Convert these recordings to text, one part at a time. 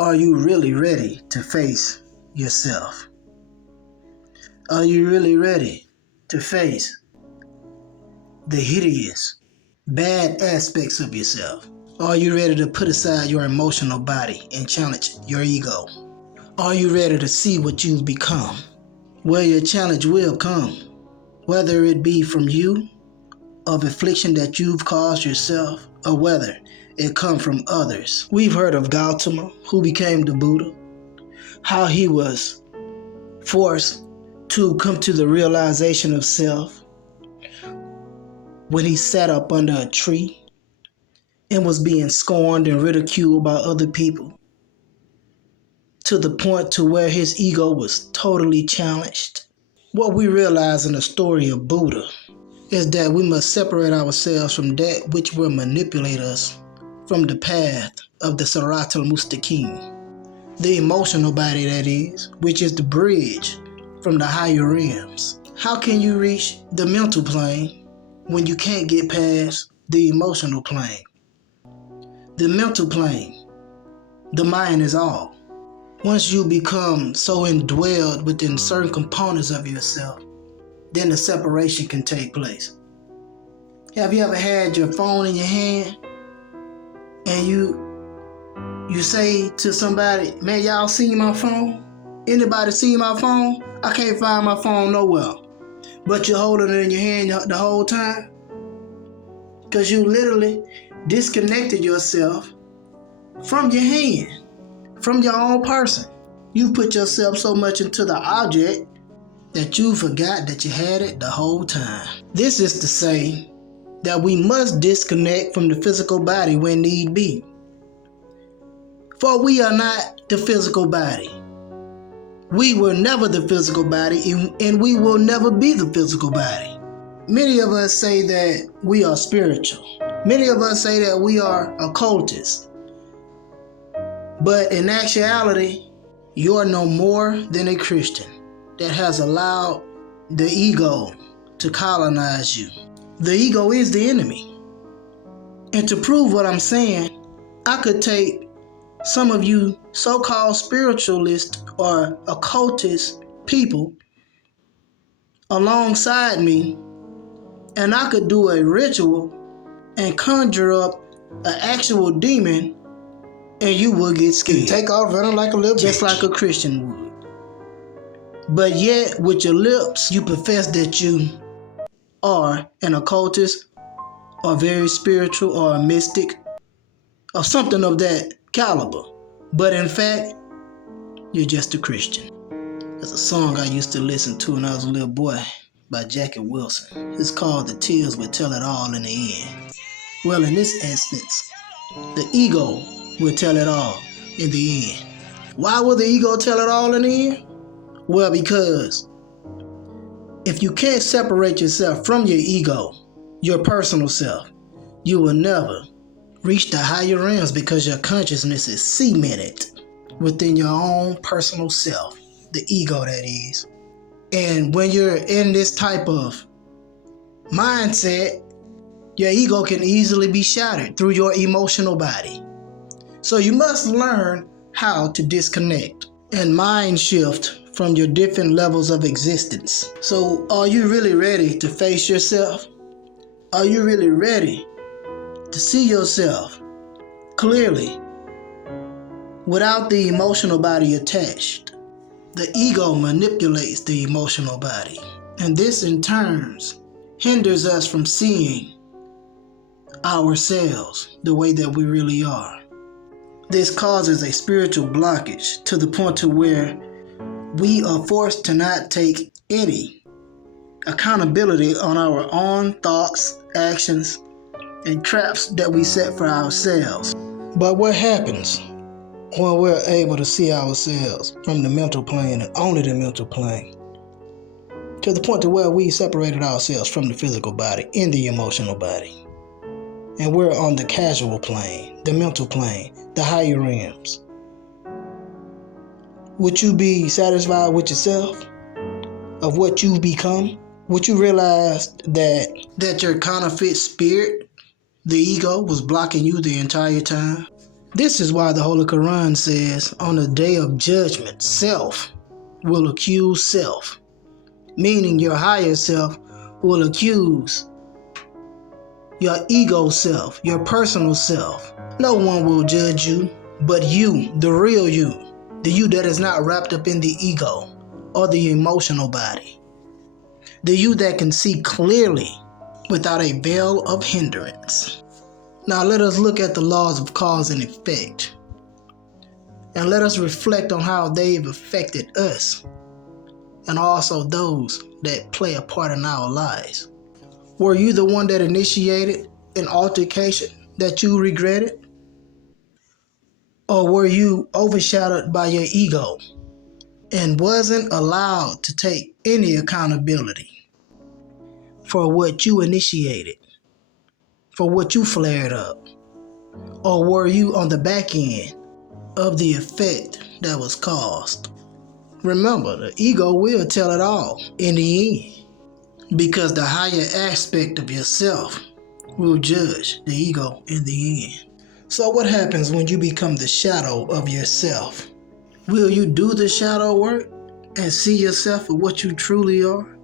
Are you really ready to face yourself? Are you really ready to face the hideous, bad aspects of yourself? Are you ready to put aside your emotional body and challenge your ego? Are you ready to see what you've become? Where your challenge will come, whether it be from you, of affliction that you've caused yourself, or whether it come from others. We've heard of Gautama, who became the Buddha, how he was forced to come to the realization of self when he sat up under a tree and was being scorned and ridiculed by other people, to the point to where his ego was totally challenged. What we realize in the story of Buddha is that we must separate ourselves from that which will manipulate us from the path of the Siratul Mustaqim, the emotional body, that is, which is the bridge from the higher realms. How can you reach the mental plane when you can't get past the emotional plane? The mental plane, the mind is all. Once you become so indwelled within certain components of yourself, then the separation can take place. Have you ever had your phone in your hand and you say to somebody, man, y'all see my phone? Anybody see my phone? I can't find my phone nowhere. But you're holding it in your hand the whole time? Because you literally disconnected yourself from your hand, from your own person. You put yourself so much into the object that you forgot that you had it the whole time. This is to say that we must disconnect from the physical body when need be. For we are not the physical body. We were never the physical body, and we will never be the physical body. Many of us say that we are spiritual. Many of us say that we are occultists. But in actuality, you are no more than a Christian that has allowed the ego to colonize you. The ego is the enemy. And to prove what I'm saying, I could take some of you so-called spiritualist or occultist people alongside me, and I could do a ritual and conjure up an actual demon, and you will get scared. Take off running like a little bitch. Just like a Christian would. But yet, with your lips, you profess that you are an occultist or very spiritual or a mystic or something of that caliber. But in fact, you're just a Christian. There's a song I used to listen to when I was a little boy by Jackie Wilson. It's called The Tears Will Tell It All in the End. Well, in this instance, the ego will tell it all in the end. Why will the ego tell it all in the end? Well, because if you can't separate yourself from your ego, your personal self, you will never reach the higher realms because your consciousness is cemented within your own personal self, the ego, that is. And when you're in this type of mindset, your ego can easily be shattered through your emotional body. So you must learn how to disconnect and mind shift from your different levels of existence. So are you really ready to face yourself? Are you really ready to see yourself clearly without the emotional body attached? The ego manipulates the emotional body, and this in turn hinders us from seeing ourselves the way that we really are. This causes a spiritual blockage to the point to where we are forced to not take any accountability on our own thoughts, actions, and traps that we set for ourselves. But what happens when we're able to see ourselves from the mental plane and only the mental plane, to the point to where we separated ourselves from the physical body in the emotional body, and we're on the casual plane, the mental plane, the higher realms? Would you be satisfied with yourself, of what you've become? Would you realize that your counterfeit spirit, the ego, was blocking you the entire time? This is why the Holy Quran says, on the day of judgment, self will accuse self, meaning your higher self will accuse your ego self, your personal self. No one will judge you but you, the real you, the you that is not wrapped up in the ego or the emotional body, the you that can see clearly without a veil of hindrance. Now let us look at the laws of cause and effect, and let us reflect on how they've affected us and also those that play a part in our lives. Were you the one that initiated an altercation that you regretted? Or were you overshadowed by your ego and wasn't allowed to take any accountability for what you initiated, for what you flared up? Or were you on the back end of the effect that was caused? Remember, the ego will tell it all in the end, because the higher aspect of yourself will judge the ego in the end. So what happens when you become the shadow of yourself? Will you do the shadow work and see yourself for what you truly are?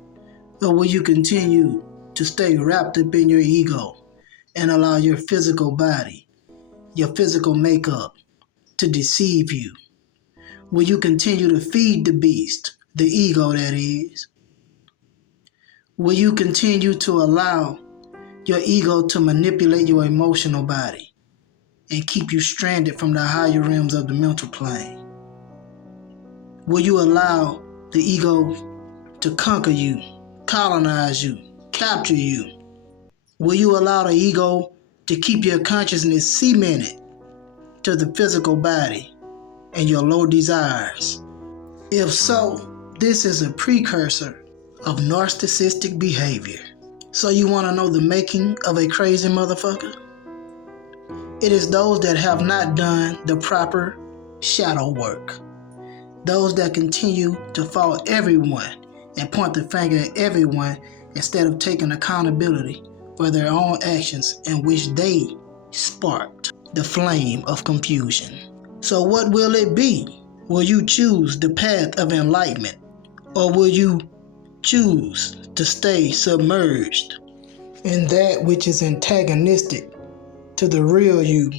Or will you continue to stay wrapped up in your ego and allow your physical body, your physical makeup to deceive you? Will you continue to feed the beast, the ego that is? Will you continue to allow your ego to manipulate your emotional body and keep you stranded from the higher realms of the mental plane? Will you allow the ego to conquer you, colonize you, capture you? Will you allow the ego to keep your consciousness cemented to the physical body and your low desires? If so, this is a precursor of narcissistic behavior. So you want to know the making of a crazy motherfucker? It is those that have not done the proper shadow work. Those that continue to follow everyone and point the finger at everyone instead of taking accountability for their own actions in which they sparked the flame of confusion. So what will it be? Will you choose the path of enlightenment, or will you choose to stay submerged in that which is antagonistic to the real you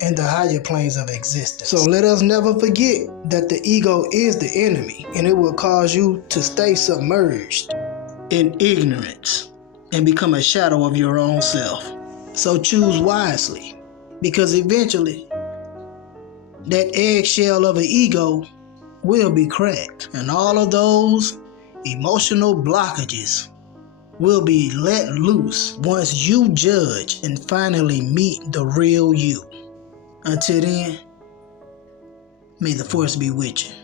and the higher planes of existence? So let us never forget that the ego is the enemy, and it will cause you to stay submerged in ignorance and become a shadow of your own self. So choose wisely, because eventually that eggshell of an ego will be cracked, and all of those emotional blockages will be let loose once you judge and finally meet the real you. Until then, may the force be with you.